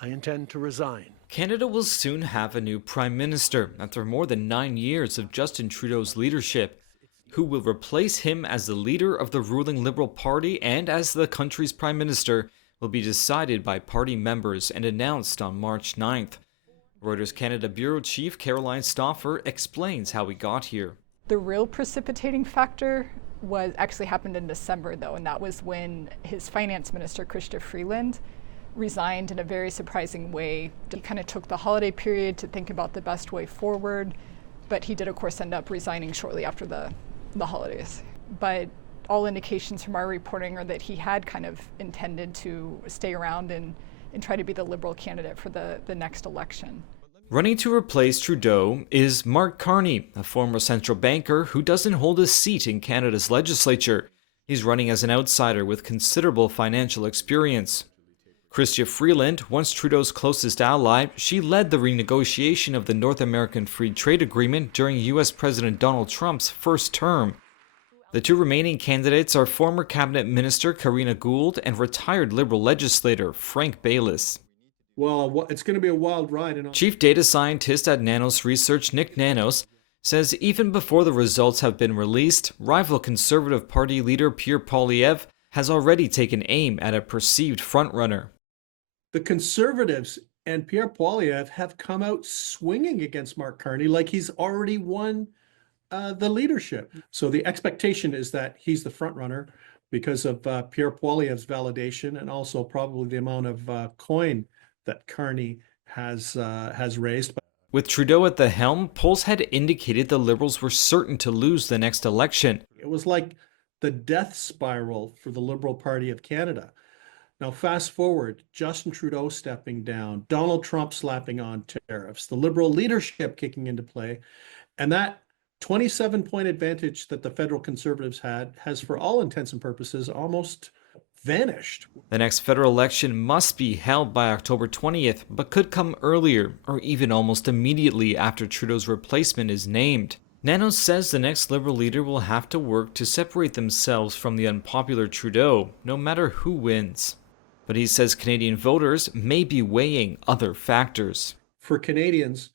I intend to resign. Canada will soon have a new prime minister after more than 9 years of Justin Trudeau's leadership. Who will replace him as the leader of the ruling Liberal Party and as the country's prime minister will be decided by party members and announced on March 9th. Reuters Canada Bureau Chief Caroline Stauffer explains how we got here. The real precipitating factor was actually happened in December, though, and that was when his finance minister, Chrystia Freeland, resigned in a very surprising way. He kind of took the holiday period to think about the best way forward, but he did, of course, end up resigning shortly after the holidays. But all indications from our reporting are that he had kind of intended to stay around and try to be the Liberal candidate for the next election. Running to replace Trudeau is Mark Carney, a former central banker who doesn't hold a seat in Canada's legislature. He's running as an outsider with considerable financial experience. Chrystia Freeland, once Trudeau's closest ally, she led the renegotiation of the North American Free Trade Agreement during U.S. President Donald Trump's first term. The two remaining candidates are former cabinet minister Karina Gould and retired Liberal legislator Frank Baylis. Well, it's going to be a wild ride. Chief data scientist at Nanos Research Nick Nanos says even before the results have been released, rival Conservative Party leader Pierre Poilievre has already taken aim at a perceived frontrunner. The Conservatives and Pierre Poilievre have come out swinging against Mark Carney like he's already won the leadership. So the expectation is that he's the frontrunner because of Pierre Poilievre's validation and also probably the amount of coin that Carney has raised. With Trudeau at the helm, polls had indicated the Liberals were certain to lose the next election. It was like the death spiral for the Liberal Party of Canada. Now, fast forward, Justin Trudeau stepping down, Donald Trump slapping on tariffs, the Liberal leadership kicking into play, and that 27-point advantage that the federal Conservatives had has, for all intents and purposes, almost vanished. The next federal election must be held by October 20th, but could come earlier or even almost immediately after Trudeau's replacement is named. Nanos says the next Liberal leader will have to work to separate themselves from the unpopular Trudeau, no matter who wins. But he says Canadian voters may be weighing other factors. For Canadians,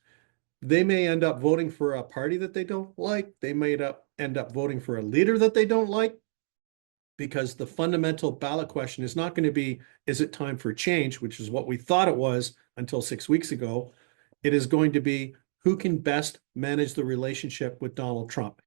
they may end up voting for a party that they don't like. They may end up voting for a leader that they don't like, because the fundamental ballot question is not going to be, is it time for change, which is what we thought it was until 6 weeks ago. It is going to be, who can best manage the relationship with Donald Trump.